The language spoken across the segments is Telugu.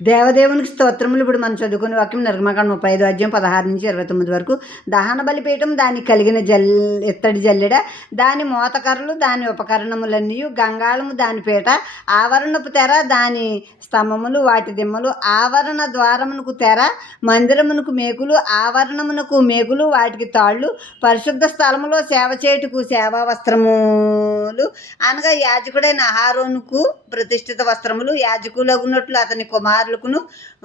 దేవదేవునికి స్తోత్రములు. ఇప్పుడు మనం చదువుకునే వాక్యం నిర్గమకాండం 35 అధ్యాయం 16-29 వరకు. దహన బలిపీఠం, దానికి కలిగిన ఇత్తడి జల్లెడ, దాని మోతకర్రలు, దాని ఉపకరణములన్నీ, గంగాళము దాని పీట, ఆవరణపు తెర, దాని స్తంభములు, వాటి దిమ్మలు, ఆవరణ ద్వారమునకు తెర, మందిరమునకు మేకులు, ఆవరణమునకు మేకులు, వాటికి తాళ్ళు, పరిశుద్ధ స్థలములో సేవ చేయుటకు సేవా వస్త్రములు అనగా యాజకుడైన అహరోనుకు ప్రతిష్ఠిత వస్త్రములు, యాజకులగునట్లు అతని కుమారులకును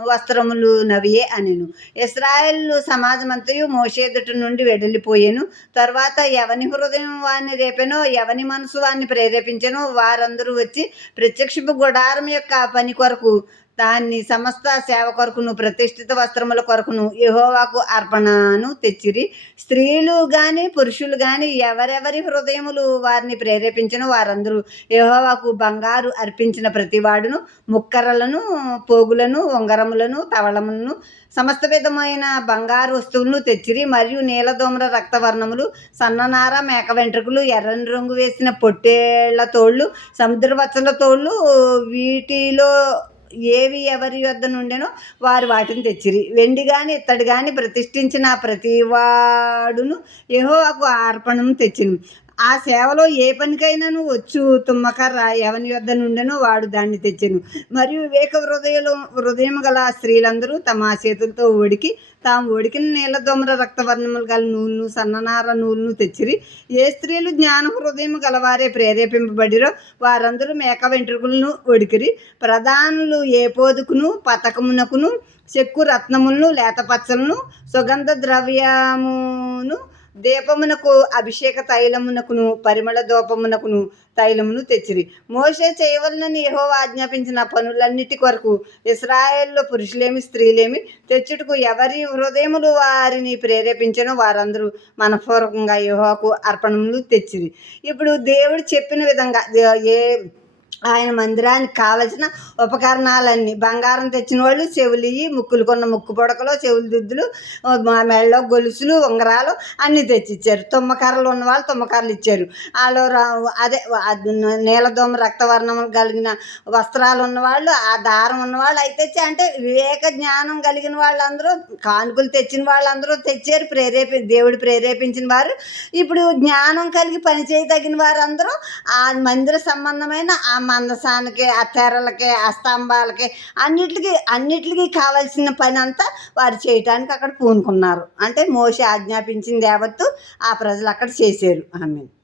వస్త్రములు నవియే అనెను. ఇశ్రాయేలు సమాజమంతయు మోషే ఎదుట నుండి వెడలిపోయెను. తర్వాత ఎవని హృదయం వారిని రేపెనో, ఎవని మనసు వారిని ప్రేరేపించెనో వారందరూ వచ్చి ప్రత్యక్షపు గుడారం యొక్క పని కొరకు, దాన్ని సమస్త సేవ కొరకును, ప్రతిష్ఠిత వస్త్రముల కొరకును యెహోవాకు అర్పణను తెచ్చిరి. స్త్రీలు గాని పురుషులు గాని ఎవరెవరి హృదయములు వారిని ప్రేరేపించను వారందరూ యెహోవాకు బంగారు అర్పించిన ప్రతివాడును ముక్కరలను, పోగులను, ఉంగరములను, తవళములను, సమస్త విధమైన బంగారు వస్తువులను తెచ్చిరి. మరియు నీలదోమ్ర రక్తవర్ణములు, సన్ననార, మేక వెంట్రుకలు, ఎర్రని రంగు వేసిన పొట్టేళ్ల తోళ్ళు, సముద్రవత్సల తోళ్ళు, వీటిలో ఏవి ఎవరి యొద్ద నుండెనో వారు వాటిని తెచ్చిరి. వెండి గాని ఇత్తడి గాని ప్రతిష్ఠించిన ప్రతివాడును యెహోవాకు అర్పణము తెచ్చిను. ఆ సేవలో ఏ పనికైనాను వచ్చు తుమ్మకర్ర ఎవని యొద్ద నుండెనో వాడు దాన్ని తెచ్చెను. మరియు వివేక హృదయము గల స్త్రీలందరూ తమ చేతులతో తాము ఒడికిన నీలదోమ్ర రక్తవర్ణములు గల నూలును, సన్ననార నూలును తెచ్చిరి. ఏ స్త్రీలు జ్ఞాన హృదయం గలవారే ప్రేరేపింపబడిరో వారందరూ మేక వెంట్రుకలను ఒడికిరి. ప్రధానులు ఏపోదుకును, పతకమునకును, చెక్కు రత్నములను, లేతపచ్చలను, సుగంధ ద్రవ్యమును, దీపమునకు, అభిషేక తైలమునకును, పరిమళ ధూపమునకును తైలమును తెచ్చిరి. మోషే చేయవలనని యెహోవా ఆజ్ఞాపించిన పనులన్నిటి కొరకు ఇశ్రాయేలులో పురుషులేమి స్త్రీలేమి తెచ్చుటకు ఎవరి హృదయములు వారిని ప్రేరేపించనో వారందరూ మనపూర్వకంగా యెహోవాకు అర్పణములు తెచ్చిరి. ఇప్పుడు దేవుడు చెప్పిన విధంగా ఆయన మందిరానికి కావలసిన ఉపకరణాలన్నీ, బంగారం తెచ్చిన వాళ్ళు చెవులియి, ముక్కులు కొన్న ముక్కు పొడకలు, చెవులు దుద్దులు, మెడలో గొలుసులు, ఉంగరాలు అన్నీ తెచ్చిచ్చారు. తుమ్మకర్రలు ఉన్నవాళ్ళు తుమ్మకర్రలు ఇచ్చారు. వాళ్ళు అదే నీలదోమ రక్తవర్ణం కలిగిన వస్త్రాలు ఉన్నవాళ్ళు, ఆ దారం ఉన్నవాళ్ళు అయితే తెచ్చి, అంటే వివేక జ్ఞానం కలిగిన వాళ్ళందరూ, కానుకలు తెచ్చిన వాళ్ళందరూ తెచ్చారు. దేవుడు ప్రేరేపించిన వారు. ఇప్పుడు జ్ఞానం కలిగి పనిచేయదగిన వారందరూ ఆ మందిర సంబంధమైన ఆ మందసానికి, ఆ తెరలకి, ఆ స్తంభాలకి, అన్నిటికీ కావాల్సిన పని అంతా వారు చేయటానికి అక్కడ పూనుకున్నారు. అంటే మోషే ఆజ్ఞాపించింది యావత్తు ఆ ప్రజలు అక్కడ చేశారు. ఆమేన్.